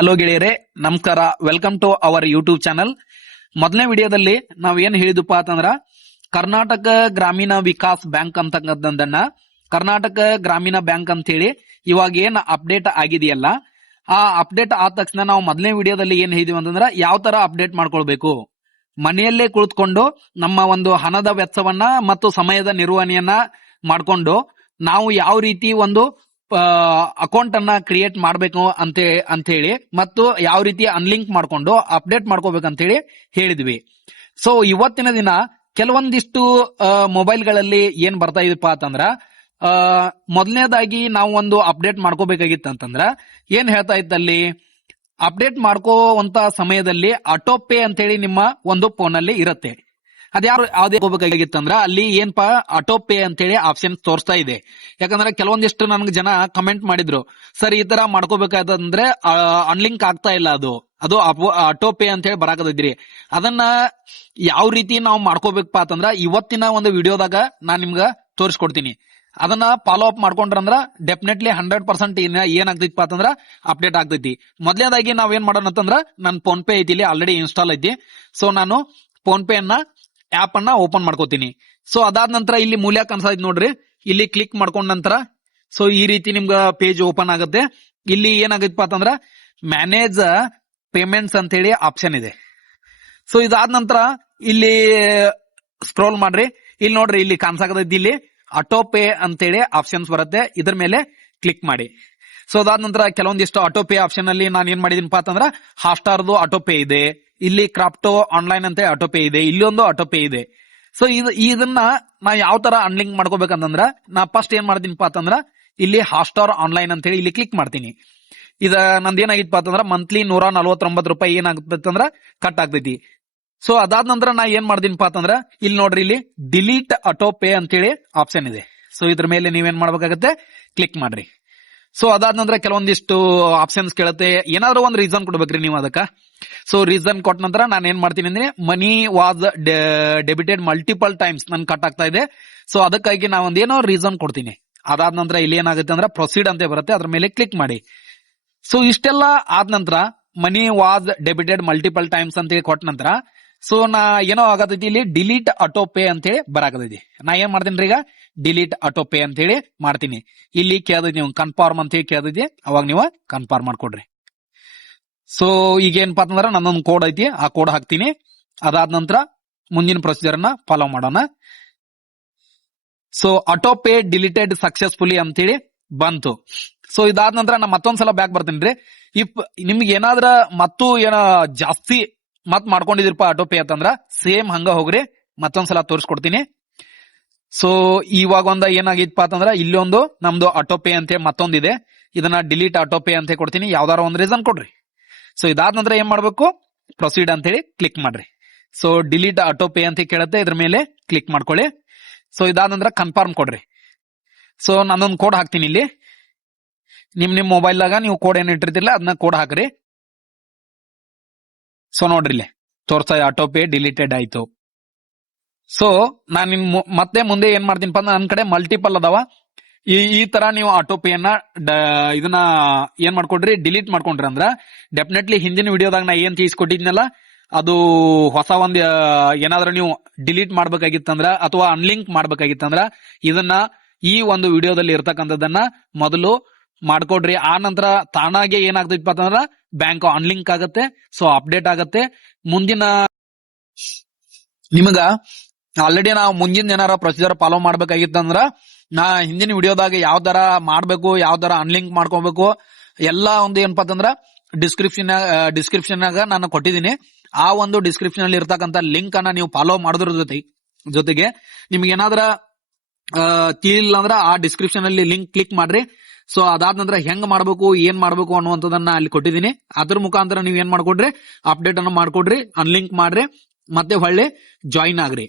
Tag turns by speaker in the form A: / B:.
A: Hello ಗೆಳೆಯರೆ, ನಮಸ್ಕಾರ. Welcome to our YouTube channel ಮೊದಲನೇ ವಿಡಿಯೋದಲ್ಲಿ ನಾವ್ ಏನ್ ಹೇಳಿದಪ್ಪ ಅಂತಂದ್ರ, ಕರ್ನಾಟಕ ಗ್ರಾಮೀಣ ವಿಕಾಸ್ ಬ್ಯಾಂಕ್ ಅಂತಕ್ಕಂಥದ್ದನ್ನ, ಕರ್ನಾಟಕ ಗ್ರಾಮೀಣ ಬ್ಯಾಂಕ್ ಅಂತ ಹೇಳಿ ಇವಾಗ ಏನ್ ಅಪ್ಡೇಟ್ ಆಗಿದೆಯಲ್ಲ, ಆ ಅಪ್ಡೇಟ್ ಆದ ತಕ್ಷಣ ನಾವು ಮೊದಲನೇ ವಿಡಿಯೋದಲ್ಲಿ ಏನ್ ಹೇಳಿದ್ವಿ ಅಂತಂದ್ರ, ಯಾವ ತರ ಅಪ್ಡೇಟ್ ಮಾಡ್ಕೊಳ್ಬೇಕು? ಮನೆಯಲ್ಲೇ ಕುಳಿತುಕೊಂಡು ನಮ್ಮ ಒಂದು ಹಣದ ವೆಚ್ಚವನ್ನ ಮತ್ತು ಸಮಯದ ನಿರ್ವಹಣೆಯನ್ನ ಮಾಡ್ಕೊಂಡು ನಾವು ಯಾವ ರೀತಿ ಒಂದು ಅಕೌಂಟ್ ಅನ್ನ ಕ್ರಿಯೇಟ್ ಮಾಡಬೇಕು ಅಂತ ಅಂತ ಹೇಳಿ ಮತ್ತು ಯಾವ ರೀತಿ ಅನ್ಲಿಂಕ್ ಮಾಡ್ಕೊಂಡು ಅಪ್ಡೇಟ್ ಮಾಡ್ಕೋಬೇಕಂತ ಹೇಳಿ ಹೇಳಿದ್ವಿ. ಸೊ ಇವತ್ತಿನ ದಿನ ಕೆಲವೊಂದಿಷ್ಟು ಮೊಬೈಲ್ಗಳಲ್ಲಿ ಏನ್ ಬರ್ತಾ ಇದಪ್ಪ ಅಂತಂದ್ರ ಮೊದಲನೇದಾಗಿ ನಾವು ಒಂದು ಅಪ್ಡೇಟ್ ಮಾಡ್ಕೋಬೇಕಾಗಿತ್ತು ಅಂತಂದ್ರ, ಏನ್ ಹೇಳ್ತಾ ಇತ್ತಲ್ಲಿ ಅಪ್ಡೇಟ್ ಮಾಡ್ಕೋವಂತ ಸಮಯದಲ್ಲಿ ಆಟೋ ಪೇ ಅಂತ ಹೇಳಿ ನಿಮ್ಮ ಒಂದು ಫೋನ್ ಅಲ್ಲಿ ಇರುತ್ತೆ. ಅದ್ಯಾರು ಯಾವ್ದೇ ಹೋಗ್ಬೇಕಾಗಿತ್ತಂದ್ರ ಅಲ್ಲಿ ಏನ್ಪಾ ಆಟೋ ಪೇ ಅಂತ ಹೇಳಿ ಆಪ್ಷನ್ ತೋರಿಸ್ತಾ ಇದೆ. ಯಾಕಂದ್ರೆ ಕೆಲವೊಂದಿಷ್ಟು ನನ್ಗೆ ಜನ ಕಮೆಂಟ್ ಮಾಡಿದ್ರು. ಸರ್, ಈ ತರ ಮಾಡ್ಕೋಬೇಕಾದಂದ್ರೆ ಅನ್ಲಿಂಕ್ ಆಗ್ತಾ ಇಲ್ಲ ಅದು. ಅದು ಆಟೋ ಪೇ ಅಂತ ಹೇಳಿ ಬರಾಕದಿದ್ರಿ ಅದನ್ನ ಯಾವ ರೀತಿ ನಾವು ಮಾಡ್ಕೋಬೇಕಪ್ಪ ಅಂತಂದ್ರ ಇವತ್ತಿನ ಒಂದು ವಿಡಿಯೋದಾಗ ನಾನ್ ನಿಮ್ಗ ತೋರಿಸ್ಕೊಡ್ತೀನಿ. ಅದನ್ನ ಫಾಲೋ ಅಪ್ ಮಾಡ್ಕೊಂಡ್ರಂದ್ರ ಡೆಫಿನೆಟ್ಲಿ ಹಂಡ್ರೆಡ್ ಪರ್ಸೆಂಟ್ ಏನಾಗ್ತೈತಿಪ್ಪ ಅಂತಂದ್ರ ಅಪ್ಡೇಟ್ ಆಗ್ತೈತಿ. ಮೊದಲನೇದಾಗಿ ನಾವ್ ಏನ್ ಮಾಡೋಣ ಅಂತಂದ್ರ ನನ್ ಫೋನ್ ಪೇ ಐತಿ ಇಲ್ಲಿ ಆಲ್ರೆಡಿ ಇನ್ಸ್ಟಾಲ್ ಐತಿ. ಸೊ ನಾನು ಫೋನ್ ಪೇ ಅನ್ನ ಆಪ್ ಅನ್ನ ಓಪನ್ ಮಾಡ್ಕೋತೀನಿ. ಸೊ ಅದಾದ ನಂತರ ಇಲ್ಲಿ ಮೂಲ್ಯ ಕಾಣಿಸ್ತೈತಿ ನೋಡ್ರಿ. ಇಲ್ಲಿ ಕ್ಲಿಕ್ ಮಾಡ್ಕೊಂಡ ನಂತರ ಸೊ ಈ ರೀತಿ ನಿಮ್ಗ ಪೇಜ್ ಓಪನ್ ಆಗುತ್ತೆ. ಇಲ್ಲಿ ಏನಾಗೈತಪ್ಪ ಅಂತಂದ್ರ ಮ್ಯಾನೇಜ್ ಪೇಮೆಂಟ್ಸ್ ಅಂತ ಹೇಳಿ ಆಪ್ಷನ್ ಇದೆ. ಸೊ ಇದಾದ ನಂತರ ಇಲ್ಲಿ ಸ್ಕ್ರೋಲ್ ಮಾಡ್ರಿ. ಇಲ್ಲಿ ನೋಡ್ರಿ, ಇಲ್ಲಿ ಕಾಣಿಸ್ ಇಲ್ಲಿ ಆಟೋ ಪೇ ಅಂತೇಳಿ ಆಪ್ಷನ್ಸ್ ಬರುತ್ತೆ. ಇದ್ರ ಮೇಲೆ ಕ್ಲಿಕ್ ಮಾಡಿ. ಸೊ ಅದಾದ ನಂತರ ಕೆಲವೊಂದಿಷ್ಟು ಆಟೋ ಪೇ ಆಪ್ಷನ್ ಅಲ್ಲಿ ನಾನು ಏನ್ ಮಾಡಿದೀನಿಪ್ಪ ಅಂದ್ರೆ ಹಾಸ್ಟಾರ್ದು ಆಟೋ ಪೇ ಇದೆ. ಇಲ್ಲಿ ಕ್ರಾಪ್ಟೋ ಆನ್ಲೈನ್ ಅಂತ ಆಟೋ ಪೇ ಇದೆ. ಇಲ್ಲೊಂದು ಆಟೋ ಪೇ ಇದೆ. ಸೊ ಇದು, ಇದನ್ನ ನಾ ಯಾವ ತರ ಅನ್ಲಿಂಕ್ ಮಾಡ್ಕೋಬೇಕಂತಂದ್ರ, ನಾ ಫಸ್ಟ್ ಏನ್ ಮಾಡ್ತೀನಿಪ್ಪ ಅಂತಂದ್ರ, ಇಲ್ಲಿ ಹಾಸ್ಟಾರ್ ಆನ್ಲೈನ್ ಅಂತ ಹೇಳಿ ಇಲ್ಲಿ ಕ್ಲಿಕ್ ಮಾಡ್ತೀನಿ. ಇದ ನಂದ್ ಏನಾಗಿತ್ತು ಅಂತಂದ್ರ ಮಂತ್ಲಿ ನೂರ ನಲ್ವತ್ತೊಂಬತ್ತು ರೂಪಾಯಿ ಏನಾಗುತ್ತೆ ಕಟ್ ಆಗ್ತೈತಿ. ಸೊ ಅದಾದ ನಂತರ ನಾ ಏನ್ ಮಾಡ್ತೀನಿಪ್ಪ ಅಂತಂದ್ರ, ಇಲ್ಲಿ ನೋಡ್ರಿ ಇಲ್ಲಿ ಡಿಲೀಟ್ ಆಟೋ ಪೇ ಅಂತೇಳಿ ಆಪ್ಷನ್ ಇದೆ. ಸೊ ಇದ್ರ ಮೇಲೆ ನೀವೇನ್ ಮಾಡ್ಬೇಕಾಗತ್ತೆ ಕ್ಲಿಕ್ ಮಾಡ್ರಿ. ಸೊ ಅದಾದ ನಂತರ ಕೆಲವೊಂದಿಷ್ಟು ಆಪ್ಷನ್ಸ್ ಕೇಳುತ್ತೆ. ಏನಾದ್ರು ಒಂದು ರೀಸನ್ ಕೊಡ್ಬೇಕ್ರಿ ನೀವು ಅದಕ್ಕೆ. ಸೊ ರೀಸನ್ ಕೊಟ್ಟ ನಂತರ ನಾನು ಏನ್ ಮಾಡ್ತೀನಿ ಅಂದ್ರೆ money was debited multiple times ನನ್ ಕಟ್ ಆಗ್ತಾ ಇದೆ. ಸೊ ಅದಕ್ಕಾಗಿ ನಾ ಏನೋ ರೀಸನ್ ಕೊಡ್ತೀನಿ. ಅದಾದ ನಂತರ ಇಲ್ಲಿ ಏನಾಗುತ್ತೆ ಅಂದ್ರೆ ಪ್ರೊಸೀಡ್ ಅಂತ ಬರುತ್ತೆ. ಅದ್ರ ಮೇಲೆ ಕ್ಲಿಕ್ ಮಾಡಿ. ಸೊ ಇಷ್ಟೆಲ್ಲ ಆದ ನಂತರ money was debited multiple times ಅಂತ ಕೊಟ್ಟ ನಂತರ ಸೊ ನಾ ಏನೋ ಆಗತೈತಿ ಇಲ್ಲಿ ಡಿಲೀಟ್ ಆಟೋ ಪೇ ಅಂತ ಹೇಳಿ ಬರಾಕತೈತಿ. ನಾ ಏನ್ ಮಾಡ್ತೀನಿ ಈಗ ಡಿಲೀಟ್ ಆಟೋ ಪೇ ಅಂತ ಹೇಳಿ ಮಾಡ್ತೀನಿ. ಇಲ್ಲಿ ಕೇಳ್ದೈತಿ ನೀವು ಕನ್ಫರ್ಮ್ ಅಂತ ಹೇಳಿ ಕೇಳ್ದೈತಿ. ಅವಾಗ ನೀವು ಕನ್ಫರ್ಮ್ ಮಾಡ್ಕೊಡ್ರಿ. ಸೊ ಈಗ ಏನಪ್ಪಾ ಅಂತಂದ್ರ ನನ್ನೊಂದು ಕೋಡ್ ಐತಿ, ಆ ಕೋಡ್ ಹಾಕ್ತೀನಿ. ಅದಾದ ನಂತರ ಮುಂದಿನ ಪ್ರೊಸೀಜರ್ನ ಫಾಲೋ ಮಾಡೋಣ. So auto pay deleted successfully ಅಂತೇಳಿ ಬಂತು. ಸೊ ಇದಾದ ನಂತರ ನಾ ಮತ್ತೊಂದ್ಸಲ ಬ್ಯಾಕ್ ಬರ್ತೀನಿ ರೀ. ಇಫ್ ನಿಮ್ಗೆ ಏನಾದ್ರ ಮತ್ತೂ ಏನ ಜಾಸ್ತಿ ಮತ್ ಮಾಡ್ಕೊಂಡಿದಿರಪ್ಪ ಆಟೋ ಪೇ ಅಂತಂದ್ರ ಸೇಮ್ ಹಂಗ ಹೋಗ್ರಿ, ಮತ್ತೊಂದ್ಸಲ ತೋರಿಸ್ಕೊಡ್ತೀನಿ. ಸೊ ಇವಾಗ ಒಂದ ಏನಾಗಿತ್ತಪ್ಪ ಅಂತಂದ್ರ ಇಲ್ಲೊಂದು ನಮ್ದು ಆಟೋ ಪೇ ಅಂತ ಮತ್ತೊಂದಿದೆ. ಇದನ್ನ ಡಿಲೀಟ್ ಆಟೋ ಪೇ ಅಂತ ಕೊಡ್ತೀನಿ. ಯಾವ್ದಾರ ಒಂದ್ ರೀಸನ್ ಕೊಡ್ರಿ. ಸೊ ಇದಾದ ನಂತರ ಏನ್ ಮಾಡ್ಬೇಕು? ಪ್ರೊಸೀಡ್ ಅಂತ ಹೇಳಿ ಕ್ಲಿಕ್ ಮಾಡ್ರಿ. ಸೊ ಡಿಲೀಟ್ ಆಟೋ ಪೇ ಅಂತ ಕೇಳುತ್ತೆ. ಇದ್ರ ಮೇಲೆ ಕ್ಲಿಕ್ ಮಾಡ್ಕೊಳ್ಳಿ. ಸೊ ಇದಾದ ನಂತರ ಕನ್ಫರ್ಮ್ ಕೊಡ್ರಿ. ಸೊ ನಾನೊಂದು ಕೋಡ್ ಹಾಕ್ತೀನಿ ಇಲ್ಲಿ. ನಿಮ್ ನಿಮ್ ಮೊಬೈಲ್ದಾಗ ನೀವು ಕೋಡ್ ಏನ್ ಇಟ್ಟಿರ್ತಿಲ್ಲ ಅದನ್ನ ಕೋಡ್ ಹಾಕ್ರಿ. ಸೊ ನೋಡ್ರಿ ಇಲ್ಲಿ. ತೋರ್ತಾ ಆಟೋ ಪೇ ಡಿಲೀಟೆಡ್ ಆಯ್ತು. ಸೊ ನಾನು ನಿಮ್ ಮತ್ತೆ ಮುಂದೆ ಏನ್ ಅಂದ್ರೆ ನನ್ನ ಕಡೆ ಮಲ್ಟಿಪಲ್ ಅದಾವ. ಈ ಈ ತರ ನೀವು ಆಟೋ ಪೇ ಅನ್ನ ಇದನ್ನ ಏನ್ ಮಾಡ್ಕೊಡ್ರಿ ಡಿಲೀಟ್ ಮಾಡ್ಕೊಂಡ್ರಿ ಅಂದ್ರ ಡೆಫಿನೆಟ್ಲಿ ಹಿಂದಿನ ವಿಡಿಯೋದಾಗ ನಾ ಏನ್ ತೀಸ್ಕೊಟ್ಟಿದ್ನಲ್ಲ ಅದು ಹೊಸ ಒಂದ್ ಏನಾದ್ರೂ ನೀವು ಡಿಲೀಟ್ ಮಾಡ್ಬೇಕಾಗಿತ್ತಂದ್ರ ಅಥವಾ ಅನ್ಲಿಂಕ್ ಮಾಡ್ಬೇಕಾಗಿತ್ತಂದ್ರ ಇದನ್ನ ಈ ಒಂದು ವಿಡಿಯೋದಲ್ಲಿ ಇರ್ತಕ್ಕಂಥದ್ದನ್ನ ಮೊದಲು ಮಾಡ್ಕೊಡ್ರಿ. ಆ ನಂತರ ತಾನಾಗೆ ಏನಾಗ್ತೈತಪ್ಪ ಅಂತಂದ್ರ ಬ್ಯಾಂಕ್ ಅನ್ಲಿಂಕ್ ಆಗತ್ತೆ, ಸೊ ಅಪ್ಡೇಟ್ ಆಗತ್ತೆ. ಮುಂದಿನ ನಿಮಗ ಆಲ್ರೆಡಿ ನಾವು ಮುಂದಿನ ಏನಾರ ಪ್ರೊಸೀಜರ್ ಫಾಲೋ ಮಾಡ್ಬೇಕಾಗಿತ್ತಂದ್ರ, ನಾ ಹಿಂದಿನ ವಿಡಿಯೋದಾಗ ಯಾವ ತರ ಮಾಡ್ಬೇಕು, ಯಾವ ತರ ಅನ್ಲಿಂಕ್ ಮಾಡ್ಕೋಬೇಕು, ಎಲ್ಲಾ ಒಂದು ಏನಪ್ಪಾ ಅಂತಂದ್ರ ಡಿಸ್ಕ್ರಿಪ್ಷನ್ ಡಿಸ್ಕ್ರಿಪ್ಷನ್ ನಾನು ಕೊಟ್ಟಿದ್ದೀನಿ ಆ ಒಂದು ಡಿಸ್ಕ್ರಿಪ್ಷನ್ ಅಲ್ಲಿ ಇರ್ತಕ್ಕಂತ ಲಿಂಕ್ ಅನ್ನ ನೀವು ಫಾಲೋ ಮಾಡೋದ್ರ ಜೊತೆ, ಜೊತೆಗೆ ನಿಮ್ಗೆ ಏನಾದ್ರ ತಿಳಿಲ್ಲ ಅಂದ್ರ ಆ ಡಿಸ್ಕ್ರಿಪ್ಷನ್ ಅಲ್ಲಿ ಲಿಂಕ್ ಕ್ಲಿಕ್ ಮಾಡ್ರಿ. ಸೊ ಅದಾದ ನಂತರ ಹೆಂಗ್ ಮಾಡ್ಬೇಕು, ಏನ್ ಮಾಡ್ಬೇಕು ಅನ್ನುವಂಥದ್ದನ್ನ ಅಲ್ಲಿ ಕೊಟ್ಟಿದ್ದೀನಿ. ಅದ್ರ ಮುಖಾಂತರ ನೀವ್ ಏನ್ ಮಾಡ್ಕೊಡ್ರಿ ಅಪ್ಡೇಟ್ ಅನ್ನು ಮಾಡ್ಕೊಡ್ರಿ ಅನ್ಲಿಂಕ್ ಮಾಡ್ರಿ, ಮತ್ತೆ ಹೊಳ್ಳಿ ಜಾಯಿನ್ ಆಗ್ರಿ.